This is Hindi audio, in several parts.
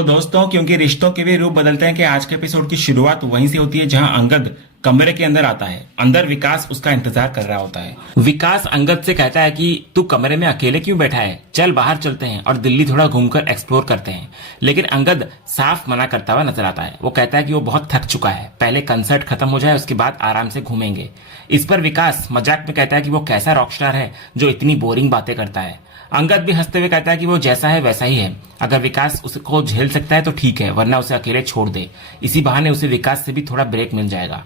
तो दोस्तों, क्योंकि रिश्तों के भी रूप बदलते हैं कि आज के एपिसोड की शुरुआत वहीं से होती है जहां अंगद कमरे के अंदर आता है। अंदर विकास उसका इंतजार कर रहा होता है। विकास अंगद से कहता है कि तू कमरे में अकेले क्यों बैठा है, चल बाहर चलते हैं और दिल्ली थोड़ा घूमकर एक्सप्लोर करते हैं। लेकिन अंगद साफ मना करता हुआ नजर आता है। वो कहता है कि वो बहुत थक चुका है, पहले कंसर्ट खत्म हो जाए उसके बाद आराम से घूमेंगे। इस पर विकास मजाक में कहता है कि वो कैसा रॉकस्टार है जो इतनी बोरिंग बातें करता है। अंगद भी हंसते हुए कहता है कि वो जैसा है वैसा ही है, अगर विकास उसको झेल सकता है तो ठीक है, वरना उसे अकेले छोड़ दे। इसी बहाने उसे विकास से भी थोड़ा ब्रेक मिल जाएगा।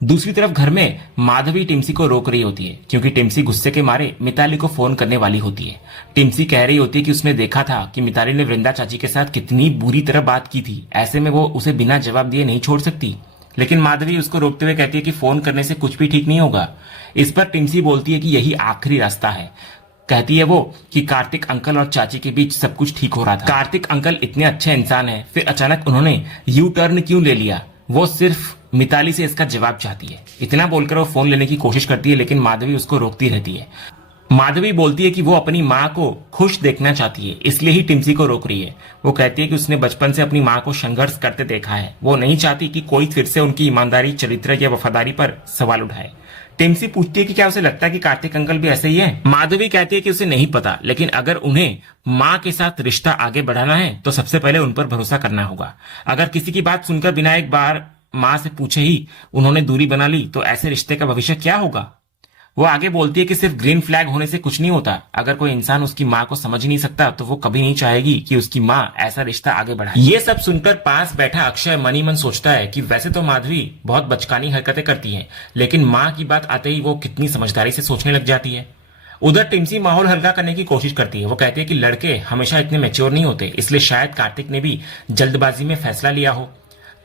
दूसरी तरफ घर में माधवी टिम्सी को रोक रही होती है, क्योंकि टिम्सी गुस्से के मारे मिताली को फोन करने वाली होती है। टिम्सी कह रही होती है कि उसने देखा था कि मिताली ने वृंदा चाची के साथ कितनी बुरी तरह बात की थी, ऐसे में वो उसे बिना जवाब दिए नहीं छोड़ सकती। लेकिन माधवी उसको रोकते हुए कहती है कि फोन करने से कुछ भी ठीक नहीं होगा। इस पर टिम्सी बोलती है कि यही आखिरी रास्ता है। कहती है वो कि कार्तिक अंकल और चाची के बीच सब कुछ ठीक हो रहा था। कार्तिक अंकल इतने अच्छे इंसान हैं, फिर अचानक उन्होंने यू टर्न क्यों ले लिया। वो सिर्फ मिताली से इसका जवाब चाहती है। इतना बोलकर वो फोन लेने की कोशिश करती है, लेकिन माधवी उसको रोकती रहती है। माधवी बोलती है कि वो अपनी माँ को खुश देखना चाहती है, इसलिए ही टिम्सी को रोक रही है। वो कहती है कि उसने बचपन से अपनी माँ को संघर्ष करते देखा है। वो नहीं चाहती कि कोई फिर से उनकी ईमानदारी, चरित्र या वफादारी पर सवाल उठाए। टिम्सी पूछती है कि क्या उसे लगता है कि कार्तिक अंकल भी ऐसे ही है। माधवी कहती है कि उसे नहीं पता, लेकिन अगर उन्हें माँ के साथ रिश्ता आगे बढ़ाना है तो सबसे पहले उन पर भरोसा करना होगा। अगर किसी की बात सुनकर बिना एक बार माँ से पूछे ही उन्होंने दूरी बना ली तो ऐसे रिश्ते का भविष्य क्या होगा। वो आगे बोलती है कि सिर्फ ग्रीन फ्लैग होने से कुछ नहीं होता। अगर कोई इंसान उसकी माँ को समझ नहीं सकता तो वो कभी नहीं चाहेगी कि उसकी माँ ऐसा रिश्ता आगे बढ़ाए। ये सब सुनकर पास बैठा अक्षय मनी मन सोचता है कि वैसे तो माधवी बहुत बचकानी हरकतें करती है, लेकिन माँ की बात आते ही वो कितनी समझदारी से सोचने लग जाती है। उधर टिम्सी माहौल हल्का करने की कोशिश करती है। वो कहती है कि लड़के हमेशा इतने मैच्योर नहीं होते, इसलिए शायद कार्तिक ने भी जल्दबाजी में फैसला लिया हो।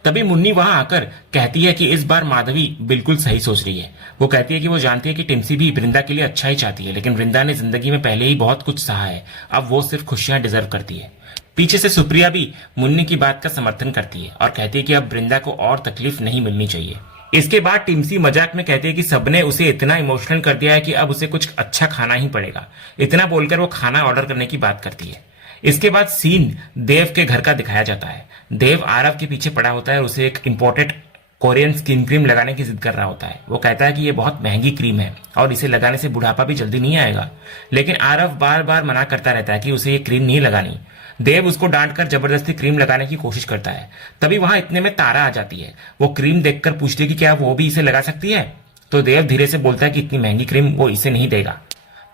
तभी मुन्नी वहां आकर कहती है कि इस बार माधवी बिल्कुल सही सोच रही है। वो कहती है कि वो जानती है कि टिम्सी भी वृंदा के लिए अच्छा ही चाहती है, लेकिन वृंदा ने जिंदगी में पहले ही बहुत कुछ सहा है, अब वो सिर्फ खुशियां डिजर्व करती है। पीछे से सुप्रिया भी मुन्नी की बात का समर्थन करती है और कहती है कि अब वृंदा को और तकलीफ नहीं मिलनी चाहिए। इसके बाद टिम्सी मजाक में कहती है कि सबने उसे इतना इमोशनल कर दिया है कि अब उसे कुछ अच्छा खाना ही पड़ेगा। इतना बोलकर वो खाना ऑर्डर करने की बात करती है। इसके बाद सीन देव के घर का दिखाया जाता है। देव आरव के पीछे पड़ा होता है और उसे एक इंपोर्टेड कोरियन स्किन क्रीम लगाने की जिद कर रहा होता है। वो कहता है कि ये बहुत महंगी क्रीम है और इसे लगाने से बुढ़ापा भी जल्दी नहीं आएगा, लेकिन आरव बार बार मना करता रहता है कि उसे ये क्रीम नहीं लगानी। देव उसको डांटकर जबरदस्ती क्रीम लगाने की कोशिश करता है। तभी वहां इतने में तारा आ जाती है। वो क्रीम देखकर पूछती है कि क्या वो भी इसे लगा सकती है, तो देव धीरे से बोलता है कि इतनी महंगी क्रीम वो इसे नहीं देगा।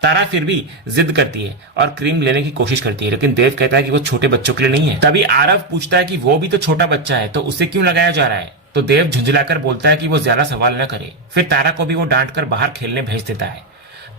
तारा फिर भी जिद करती है और क्रीम लेने की कोशिश करती है, लेकिन देव कहता है कि वो छोटे बच्चों के लिए नहीं है। तभी आरव पूछता है कि वो भी तो छोटा बच्चा है, तो उसे क्यों लगाया जा रहा है, तो देव झुंझलाकर बोलता है कि वो ज्यादा सवाल न करे। फिर तारा को भी वो डांटकर बाहर खेलने भेज देता है।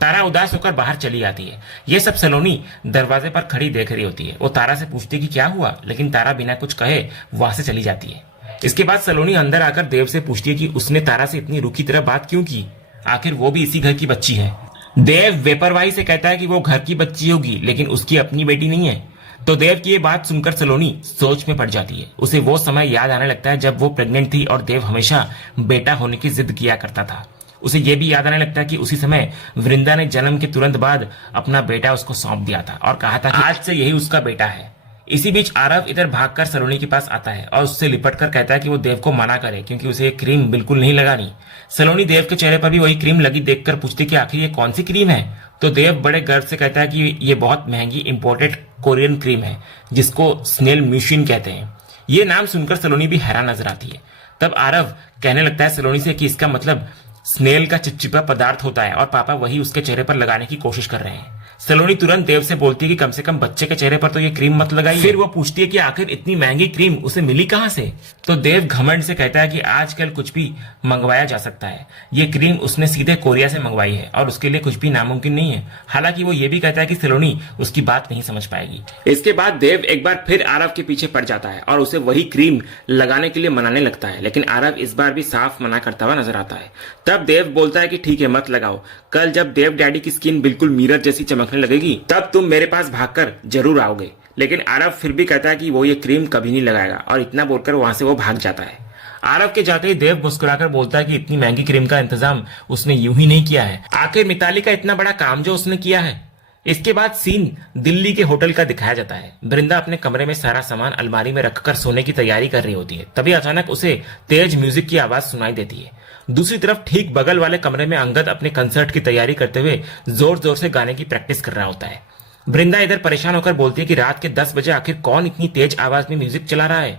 तारा उदास होकर बाहर चली आती है। ये सब सलोनी दरवाजे पर खड़ी देख रही होती है। वो तारा से पूछती है कि क्या हुआ, लेकिन तारा बिना कुछ कहे वहां से चली जाती है। इसके बाद सलोनी अंदर आकर देव से पूछती है कि उसने तारा से इतनी रूखी तरह बात क्यों की, आखिर वो भी इसी घर की बच्ची है। देव बेपरवाही से कहता है कि वो घर की बच्ची होगी, लेकिन उसकी अपनी बेटी नहीं है। तो देव की ये बात सुनकर सलोनी सोच में पड़ जाती है। उसे वो समय याद आने लगता है जब वो प्रेग्नेंट थी और देव हमेशा बेटा होने की जिद किया करता था। उसे ये भी याद आने लगता है कि उसी समय वृंदा ने जन्म के तुरंत बाद अपना बेटा उसको सौंप दिया था और कहा था कि आज से यही उसका बेटा है। इसी बीच आरव इधर भागकर सलोनी के पास आता है और उससे लिपटकर कहता है कि वो देव को मना करे, क्योंकि उसे ये क्रीम बिल्कुल नहीं लगानी। सलोनी देव के चेहरे पर भी वही क्रीम लगी देखकर पूछती कि आखिर ये कौन सी क्रीम है, तो देव बड़े गर्व से कहता है कि ये बहुत महंगी इंपोर्टेड कोरियन क्रीम है जिसको स्नेल म्यूशिन कहते हैं। ये नाम सुनकर सलोनी भी हैरान नजर आती है। तब आरव कहने लगता है सलोनी से कि इसका मतलब स्नेल का चिपचिपा पदार्थ होता है और पापा वही उसके चेहरे पर लगाने की कोशिश कर रहे हैं। सलोनी तुरंत देव से बोलती है कि कम से कम बच्चे के चेहरे पर तो ये क्रीम मत लगाइए। फिर वो पूछती है कि आखिर इतनी महंगी क्रीम उसे मिली कहां से, तो देव घमंड से कहता है कि आजकल कुछ भी मंगवाया जा सकता है। ये क्रीम उसने सीधे कोरिया से मंगवाई है और उसके लिए कुछ भी नामुमकिन नहीं है। हालांकि वो ये भी कहता है कि सलोनी उसकी बात नहीं समझ पाएगी। इसके बाद देव एक बार फिर आरव के पीछे पड़ जाता है और उसे वही क्रीम लगाने के लिए मनाने लगता है, लेकिन आरव इस बार भी साफ मना करता हुआ नजर आता है। तब देव बोलता है कि ठीक है मत लगाओ, कल जब देव डैडी की स्किन बिल्कुल मिरर जैसी चमकने लगेगी तब तुम मेरे पास भागकर जरूर आओगे। लेकिन आरव फिर भी कहता है कि वो ये क्रीम कभी नहीं लगाएगा और इतना बोलकर वहां से वो भाग जाता है। आरव के जाते ही देव मुस्कुराकर बोलता है कि इतनी महंगी क्रीम का इंतजाम उसने यूं ही नहीं किया है, आखिर मिताली का इतना बड़ा काम जो उसने किया है। इसके बाद सीन दिल्ली के होटल का दिखाया जाता है। वृंदा अपने कमरे में सारा सामान अलमारी में रखकर सोने की तैयारी कर रही होती है। तभी अचानक उसे तेज म्यूजिक की आवाज सुनाई देती है। दूसरी तरफ ठीक बगल वाले कमरे में अंगद अपने कंसर्ट की तैयारी करते हुए जोर जोर से गाने की प्रैक्टिस कर रहा होता है। वृंदा इधर परेशान होकर बोलती है कि रात के 10 बजे आखिर कौन इतनी तेज आवाज में म्यूजिक चला रहा है।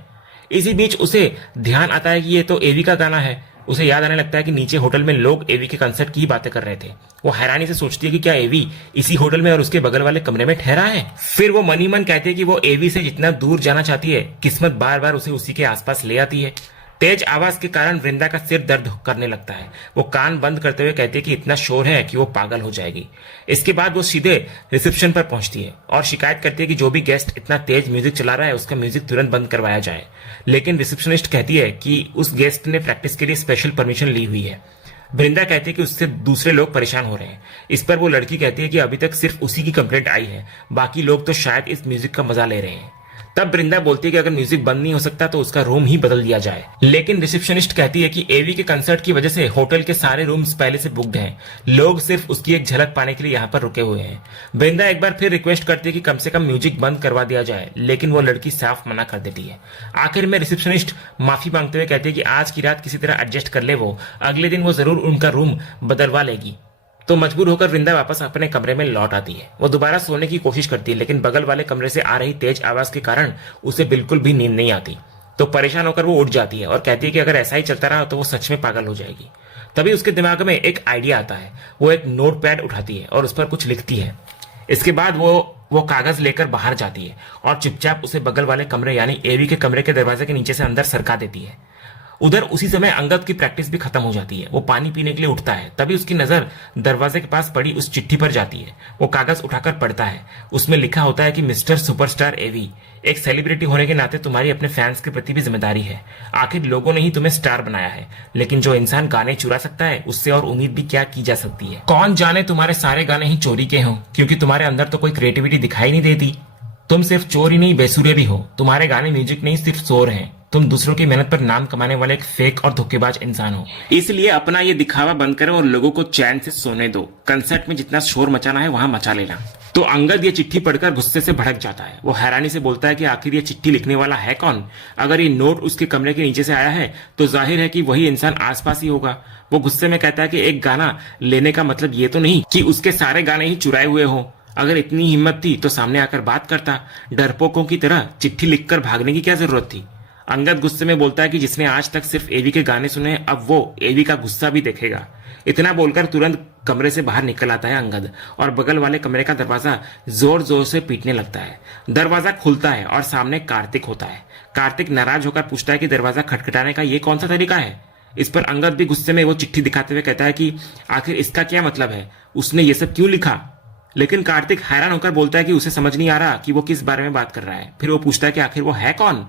इसी बीच उसे ध्यान आता है कि ये तो एवी का गाना है। उसे याद आने लगता है कि नीचे होटल में लोग एवी के कंसर्ट की ही बातें कर रहे थे। वो हैरानी से सोचती है कि क्या एवी इसी होटल में और उसके बगल वाले कमरे में ठहरा है। फिर वो मन ही मन कहती है कि वो एवी से जितना दूर जाना चाहती है, किस्मत बार बार उसे उसी के आसपास ले आती है। तेज आवाज के कारण वृंदा का सिर दर्द करने लगता है। वो कान बंद करते हुए कहती है कि इतना शोर है कि वो पागल हो जाएगी। इसके बाद वो सीधे रिसेप्शन पर पहुंचती है और शिकायत करती है कि जो भी गेस्ट इतना तेज म्यूजिक चला रहा है उसका म्यूजिक तुरंत बंद करवाया जाए। लेकिन रिसेप्शनिस्ट कहती है कि उस गेस्ट ने प्रैक्टिस के लिए स्पेशल परमिशन ली हुई है। वृंदा कहती है कि उससे दूसरे लोग परेशान हो रहे हैं। इस पर वो लड़की कहती है कि अभी तक सिर्फ उसी की कंप्लेंट आई है, बाकी लोग तो शायद इस म्यूजिक का मजा ले रहे हैं। तब वृंदा बोलती है कि अगर म्यूजिक बंद नहीं हो सकता तो उसका रूम ही बदल दिया जाए। लेकिन रिसेप्शनिस्ट कहती है कि एवी के कंसर्ट की वजह से होटल के सारे रूम्स पहले से बुक्ड हैं। लोग सिर्फ उसकी एक झलक पाने के लिए यहाँ पर रुके हुए हैं। वृंदा एक बार फिर रिक्वेस्ट करती है कि कम से कम म्यूजिक बंद करवा दिया जाए, लेकिन वो लड़की साफ मना कर देती है। आखिर में रिसेप्शनिस्ट माफी मांगते हुए कहती है कि आज की रात किसी तरह एडजस्ट कर ले, वो अगले दिन वो जरूर उनका रूम बदलवा लेगी। तो मजबूर होकर वृंदा वापस अपने कमरे में लौट आती है। वो दोबारा सोने की कोशिश करती है, लेकिन बगल वाले कमरे से आ रही तेज आवाज के कारण उसे बिल्कुल भी नींद नहीं आती। तो परेशान होकर वो उठ जाती है और कहती है कि अगर ऐसा ही चलता रहा तो वो सच में पागल हो जाएगी। तभी उसके दिमाग में एक आइडिया आता है। वो एक नोट पैड उठाती है और उस पर कुछ लिखती है। इसके बाद वो कागज लेकर बाहर जाती है और चुपचाप उसे बगल वाले कमरे यानी एवी के कमरे के दरवाजे के नीचे से अंदर सरका देती है। उधर उसी समय अंगद की प्रैक्टिस भी खत्म हो जाती है। वो पानी पीने के लिए उठता है। तभी उसकी नजर दरवाजे के पास पड़ी उस चिट्ठी पर जाती है। वो कागज उठाकर पढ़ता है। उसमें लिखा होता है कि मिस्टर सुपरस्टार एवी, एक सेलिब्रिटी होने के नाते तुम्हारी अपने फैंस के प्रति भी जिम्मेदारी है। आखिर लोगों ने ही तुम्हें स्टार बनाया है, लेकिन जो इंसान गाने चुरा सकता है उससे और उम्मीद भी क्या की जा सकती है। कौन जाने तुम्हारे सारे गाने ही चोरी के हों, क्योंकि तुम्हारे अंदर तो कोई क्रिएटिविटी दिखाई नहीं देती। तुम सिर्फ चोर ही नहीं बेसुरे भी हो। तुम्हारे गाने म्यूजिक नहीं सिर्फ शोर हैं। तुम दूसरों की मेहनत पर नाम कमाने वाले एक फेक और धोखेबाज इंसान हो। इसलिए अपना ये दिखावा बंद करो और लोगों को चैन से सोने दो। कंसर्ट में जितना शोर मचाना है वहां मचा लेना। तो अंगद ये चिट्ठी पढ़कर गुस्से से भड़क जाता है। वो हैरानी से बोलता है कि आखिर ये चिट्ठी लिखने वाला है कौन। अगर ये नोट उसके कमरे के नीचे से आया है तो जाहिर है कि वही इंसान आसपास ही होगा। वो गुस्से में कहता है कि एक गाना लेने का मतलब ये तो नहीं कि उसके सारे गाने ही चुराए हुए हो। अगर इतनी हिम्मत थी तो सामने आकर बात करता। डरपोकों की तरह चिट्ठी लिखकर भागने की क्या जरूरत थी। अंगद गुस्से में बोलता है कि जिसने आज तक सिर्फ एवी के गाने सुने, अब वो एवी का गुस्सा भी देखेगा। इतना बोलकर तुरंत कमरे से बाहर निकल आता है अंगद और बगल वाले कमरे का दरवाजा जोर जोर से पीटने लगता है। दरवाजा खुलता है और सामने कार्तिक होता है। कार्तिक नाराज होकर पूछता है कि दरवाजा खटखटाने का ये कौन सा तरीका है। इस पर अंगद भी गुस्से में वो चिट्ठी दिखाते हुए कहता है कि आखिर इसका क्या मतलब है, उसने ये सब क्यों लिखा। लेकिन कार्तिक हैरान होकर बोलता है कि उसे समझ नहीं आ रहा कि वो किस बारे में बात कर रहा है। फिर वो पूछता है कि आखिर वो है कौन।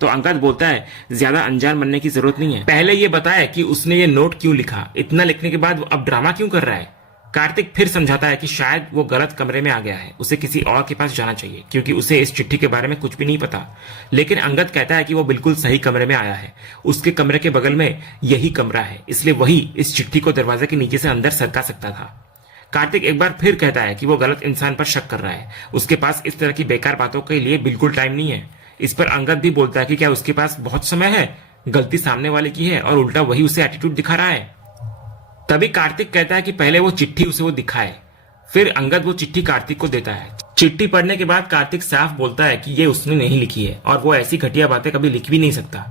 तो अंगद बोलता है ज्यादा अनजान बनने की जरूरत नहीं है, पहले ये बताया कि उसने ये नोट क्यों लिखा। इतना लिखने के बाद वो अब ड्रामा क्यों कर रहा है। कार्तिक फिर समझाता है कि शायद वो गलत कमरे में आ गया है, उसे किसी और के पास जाना चाहिए क्योंकि उसे इस चिट्ठी के बारे में कुछ भी नहीं पता। लेकिन अंगद कहता है कि वो बिल्कुल सही कमरे में आया है। उसके कमरे के बगल में यही कमरा है, इसलिए वही इस चिट्ठी को दरवाजे के नीचे से अंदर सरका सकता था। कार्तिक एक बार फिर कहता है कि वो गलत इंसान पर शक कर रहा है। उसके पास इस तरह की बेकार बातों के लिए बिल्कुल टाइम नहीं है। इस पर अंगद भी बोलता है कि क्या उसके पास बहुत समय है, गलती सामने वाले की है और उल्टा वही उसे एटीट्यूड दिखा रहा है। तभी कार्तिक कहता है कि पहले वो चिट्ठी उसे वो दिखाए। फिर अंगद वो चिट्ठी कार्तिक को देता है। चिट्ठी पढ़ने के बाद कार्तिक साफ बोलता है कि ये उसने नहीं लिखी है और वो ऐसी घटिया बातें कभी लिख भी नहीं सकता।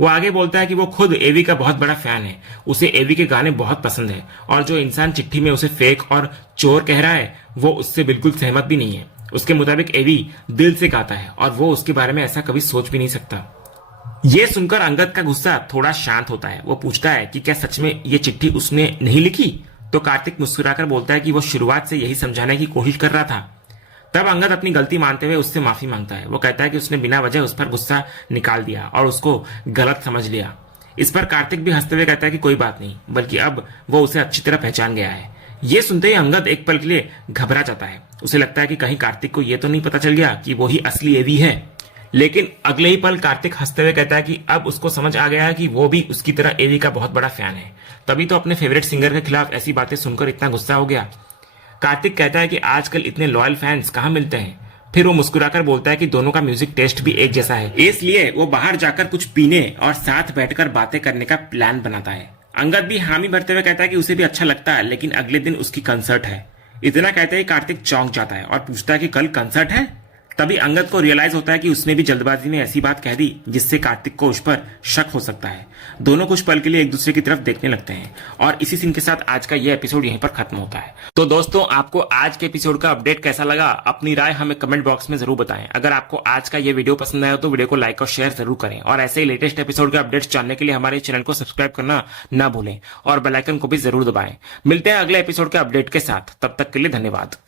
वो आगे बोलता है कि वो खुद एवी का बहुत बड़ा फैन है, उसे एवी के गाने बहुत पसंद है और जो इंसान चिट्ठी में उसे फेक और चोर कह रहा है वो उससे बिल्कुल सहमत भी नहीं है। उसके मुताबिक एवी दिल से गाता है और वो उसके बारे में ऐसा कभी सोच भी नहीं सकता। ये सुनकर अंगद का गुस्सा थोड़ा शांत होता है। वो पूछता है कि क्या सच में ये चिट्ठी उसने नहीं लिखी। तो कार्तिक मुस्कुराकर बोलता है कि वो शुरुआत से यही समझाने की कोशिश कर रहा था। तब अंगद अपनी गलती मानते हुए उससे माफी मांगता है। वो कहता है कि उसने बिना वजह उस पर गुस्सा निकाल दिया और उसको गलत समझ लिया। इस पर कार्तिक भी हंसते हुए कहता है कि कोई बात नहीं, बल्कि अब वो उसे अच्छी तरह पहचान गया है। ये सुनते ही अंगद एक पल के लिए घबरा जाता है। उसे लगता है कि कहीं कार्तिक को ये तो नहीं पता चल गया कि वो ही असली एवी है। लेकिन अगले ही पल कार्तिक हंसते हुए कहता है कि अब उसको समझ आ गया है कि वो भी उसकी तरह एवी का बहुत बड़ा फैन है, तभी तो अपने फेवरेट सिंगर के खिलाफ ऐसी बातें सुनकर इतना गुस्सा हो गया। कार्तिक कहता है कि आजकल इतने लॉयल फैंस कहाँ मिलते हैं। फिर वो मुस्कुराकर बोलता है कि दोनों का म्यूजिक टेस्ट भी एक जैसा है, इसलिए वो बाहर जाकर कुछ पीने और साथ बैठकर बातें करने का प्लान बनाता है। अंगद भी हामी भरते हुए कहता है कि उसे भी अच्छा लगता है, लेकिन अगले दिन उसकी कंसर्ट है। इतना कहते ही कार्तिक चौंक जाता है और पूछता है कि कल कंसर्ट है। तभी अंगद को रियलाइज होता है कि उसने भी जल्दबाजी में ऐसी बात कह दी जिससे कार्तिक को उस पर शक हो सकता है। दोनों कुछ पल के लिए एक दूसरे की तरफ देखने लगते हैं और इसी सीन के साथ आज का यह एपिसोड यहीं पर खत्म होता है। तो दोस्तों, आपको आज के एपिसोड का अपडेट कैसा लगा, अपनी राय हमें कमेंट बॉक्स में जरूर बताएं। अगर आपको आज का यह वीडियो पसंद आया तो वीडियो को लाइक और शेयर जरूर करें और ऐसे ही लेटेस्ट एपिसोड के अपडेट्स जानने के लिए हमारे चैनल को सब्सक्राइब करना ना भूलें और बेल आइकन को भी जरूर दबाएं। मिलते हैं अगले एपिसोड के अपडेट के साथ, तब तक के लिए धन्यवाद।